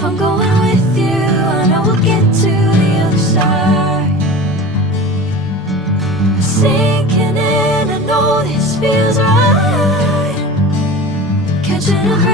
If I'm going with you, I know we'll get to the other side. Sinking in, I know this feels right. Catching a